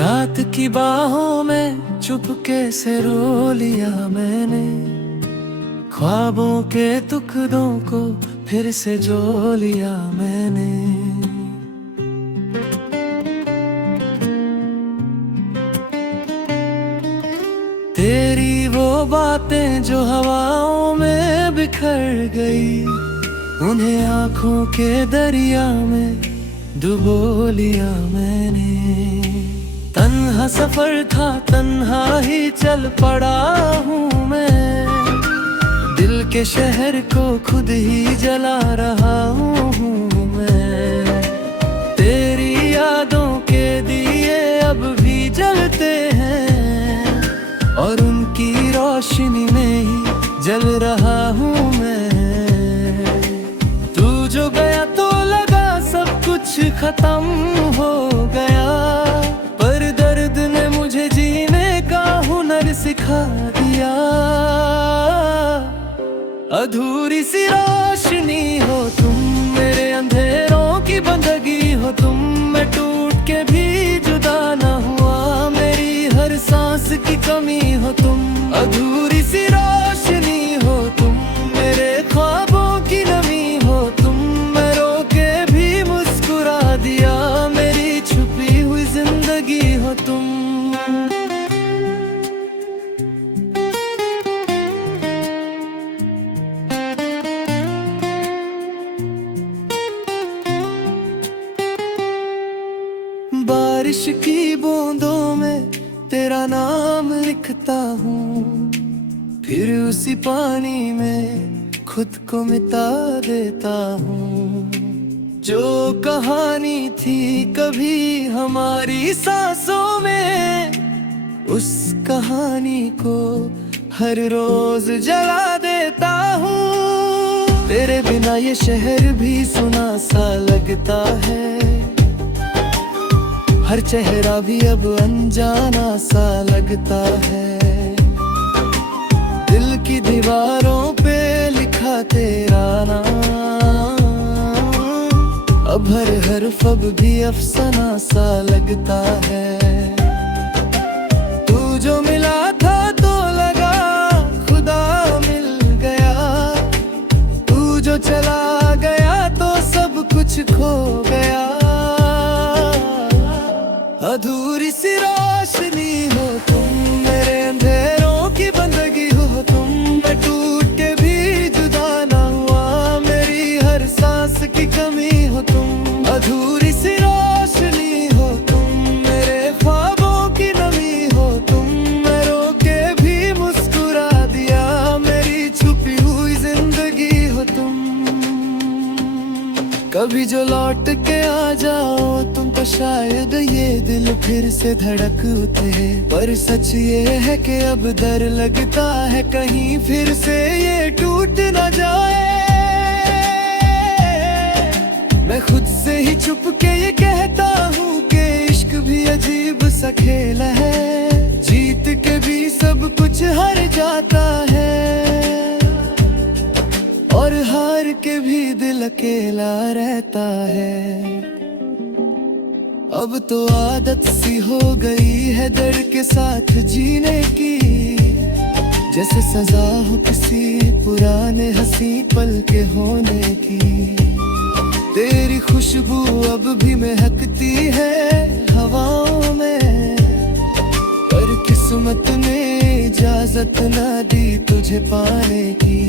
रात की बाहों में चुपके से रो लिया मैंने, ख्वाबों के टुकड़ों को फिर से जो लिया मैंने। तेरी वो बातें जो हवाओं में बिखर गई, उन्हें आंखों के दरिया में डुबो लिया मैंने। तन्हा सफर था, तन्हा ही चल पड़ा हूँ मैं, दिल के शहर को खुद ही जला रहा हूँ मैं। तेरी यादों के दिए अब भी जलते हैं, और उनकी रोशनी में ही जल रहा हूँ मैं। तू जो गया तो लगा सब कुछ खत्म हो गया, पर दर्द ने मुझे जीने का हुनर सिखा दिया। अधूरी सी रोशनी हो तुम, मेरे अंधेरों की बंदगी हो तुम। मैं टूट के भी जुदा न हुआ, मेरी हर सांस की कमी हो तुम। अधूरी सी रोशनी हो तुम, मेरे ख्वाबों की नमी हो तुम। मैं रो के भी मुस्कुरा दिया, मेरी छुपी हुई जिंदगी हो तुम। बारिश की बूंदों में तेरा नाम लिखता हूँ, फिर उसी पानी में खुद को मिटा देता हूँ। जो कहानी थी कभी हमारी सांसों में, उस कहानी को हर रोज जला देता हूँ। तेरे बिना ये शहर भी सुना सा लगता है, हर चेहरा भी अब अनजाना सा लगता है। दिल की दीवारों पे लिखा तेरा नाम, अब हर हर्फ अब भी अफसाना सा लगता है। तू जो मिला था तो लगा खुदा मिल गया, तू जो चला गया तो सब कुछ खो गया। अधूरी सी रोशनी हो तुम, मेरे अंधेरों की बंदगी हो तुम। मैं टूट के भी जुदा ना हुआ, मेरी हर सांस की कमी हो तुम। अधूरी सी रोशनी हो तुम, मेरे ख्वाबों की नमी हो तुम। मैं रो के भी मुस्कुरा दिया, मेरी छुपी हुई जिंदगी हो तुम। कभी जो लौट के आ जाओ तुम तो शायद ये दिल फिर से धड़क उठे, पर सच ये है कि अब डर लगता है कहीं फिर से ये टूट न जाए। मैं खुद से ही छुप के ये कहता हूँ कि इश्क भी अजीब सा खेल है, जीत के भी सब कुछ हार जाता है, और हार के भी दिल अकेला रहता है। अब तो आदत सी हो गई है डर के साथ जीने की, जैसे सजा हो किसी पुराने हंसी पल के होने की। तेरी खुशबू अब भी महकती है हवाओं में, पर किस्मत ने इजाजत ना दी तुझे पाने की।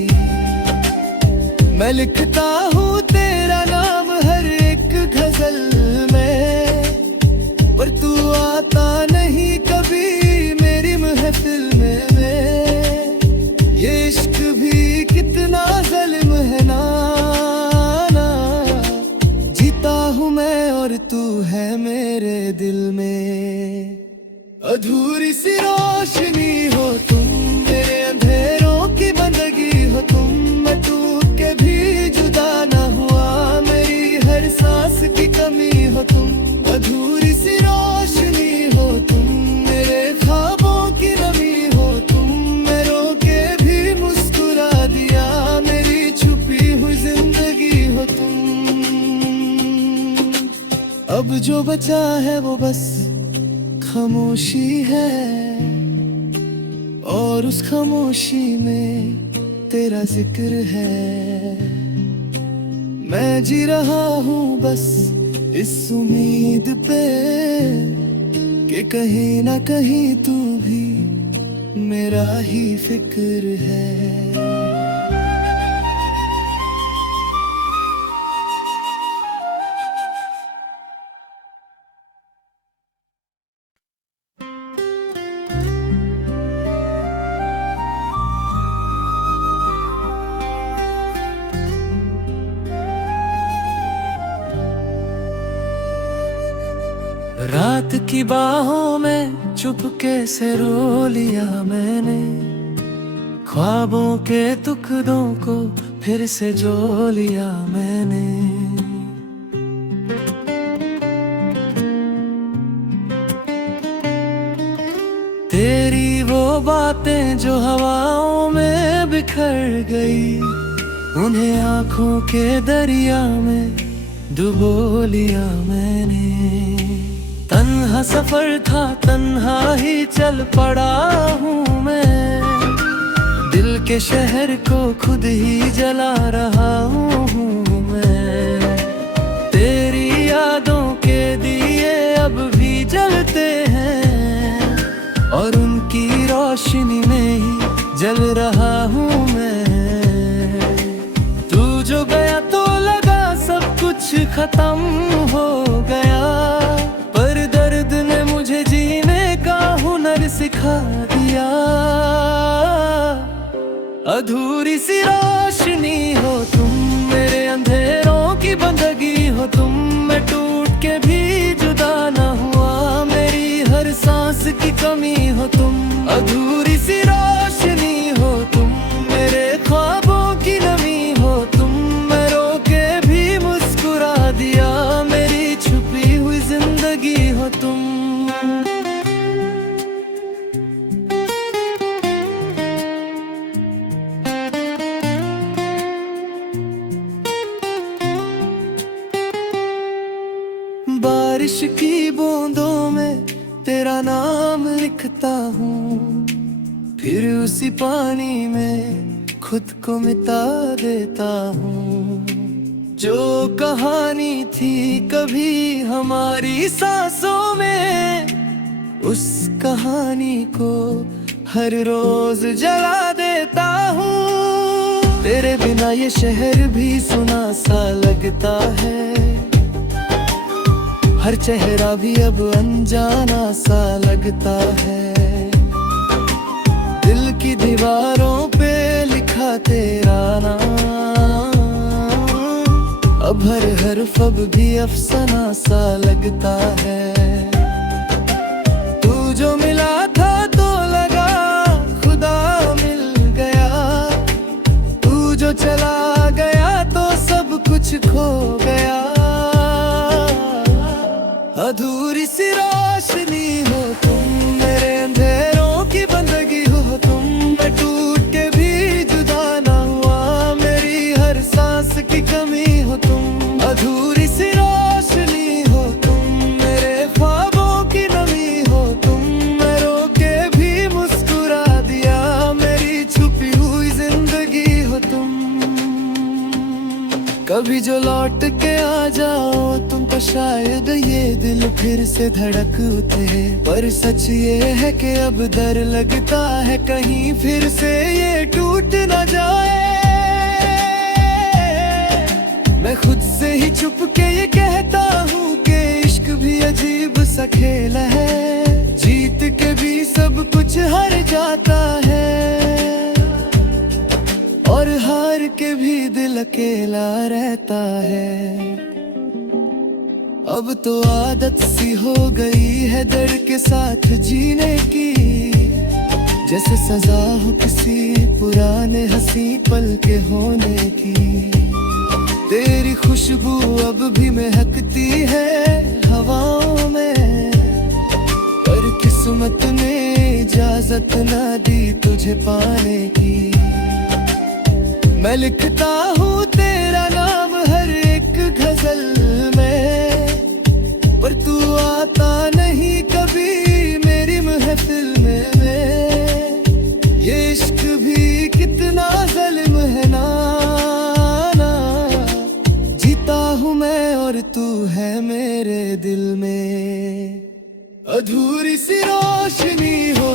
मैं लिखता हूँ तेरा नाम हर एक गजल में, पर तू आता नहीं कभी मेरी महफिल में। ये इश्क भी कितना ज़ल्म है ना, जीता हूँ मैं और तू है मेरे दिल में। अधूरी सी रोशनी हो तुम, मेरे अंधेरों की बंदगी हो तुम। मैं टूट के भी जुदा ना हुआ, मेरी हर सांस की कमी हो तुम। अधूरी सी रोशनी हो तुम, मेरे ख्वाबों की नमी हो तुम। मैं रो के भी मुस्कुरा दिया, मेरी छुपी हुई जिंदगी हो तुम। अब जो बचा है वो बस खामोशी है, और उस खामोशी में तेरा जिक्र है। मैं जी रहा हूँ बस इस उम्मीद पे कि कहीं ना कहीं तू भी मेरा ही फिक्र है। रात की बाहों में चुपके से रो लिया मैंने, ख्वाबों के टुकड़ों को फिर से जो लिया मैंने। तेरी वो बातें जो हवाओं में बिखर गई, उन्हें आंखों के दरिया में डुबो लिया मैंने। तन्हा सफर था, तन्हा ही चल पड़ा हूँ मैं, दिल के शहर को खुद ही जला रहा हूँ मैं। तेरी यादों के दिए अब भी जलते हैं, और उनकी रोशनी में ही जल रहा हूँ मैं। तू जो गया तो लगा सब कुछ खत्म हो गया, पर दर्द ने मुझे जीने का हुनर सिखा दिया। अधूरी सी रोशनी हो तुम, मेरे अंधेरों की बंदगी हो तुम। मैं टूट के भी जुदा न हुआ, मेरी हर सांस की कमी हो तुम। अधूरी सी रोशनी हो तुम, मेरे ख्वाबों की नमी हो तुम। मैं रो के भी मुस्कुरा दिया, मेरी छुपी हुई जिंदगी हो तुम। बारिश की बूंदों में तेरा नाम लिखता हूँ, फिर उसी पानी में खुद को मिटा देता हूँ। जो कहानी थी कभी हमारी सांसों में, उस कहानी को हर रोज जला देता हूँ। तेरे बिना ये शहर भी सुना सा लगता है, हर चेहरा भी अब अनजाना सा लगता है। दिल की दीवारों पे लिखा तेरा नाम, अब हर हर्फ अब भी अफसाना सा लगता है। तू जो मिला था तो लगा खुदा मिल गया, तू जो चला गया तो सब कुछ खो गया। अधूरी सी रोशनी हो तुम, मेरे अंधेरों की बंदगी हो तुम। मैं टूट के भी जुदा ना हुआ, मेरी हर सांस की कमी हो तुम। अधूरी सी रोशनी हो तुम, मेरे ख्वाबों की नमी हो तुम। मैं रो के भी मुस्कुरा दिया, मेरी छुपी हुई जिंदगी हो तुम। कभी जो लौट के आ जाओ तुम तो शायद ये दिल फिर से धड़क उठे, पर सच ये है कि अब डर लगता है कहीं फिर से ये टूट न जाए। मैं खुद से ही चुप के ये कहता हूँ कि इश्क भी अजीब सा खेल है, जीत के भी सब कुछ हार जाता है, और हार के भी दिल अकेला रहता है। अब तो आदत सी हो गई है दर्द के साथ जीने की, जैसे सजा हो किसी पुराने हंसी पल के होने की। तेरी खुशबू अब भी महकती है हवाओं में, पर किस्मत ने इजाजत ना दी तुझे पाने की। मैं लिखता हूँ तेरा नाम हर एक गजल में, पर तू आता नहीं कभी देख भी कितना ज़ल्म है नाना, जीता हूँ मैं और तू है मेरे दिल में। अधूरी सी रोशनी हो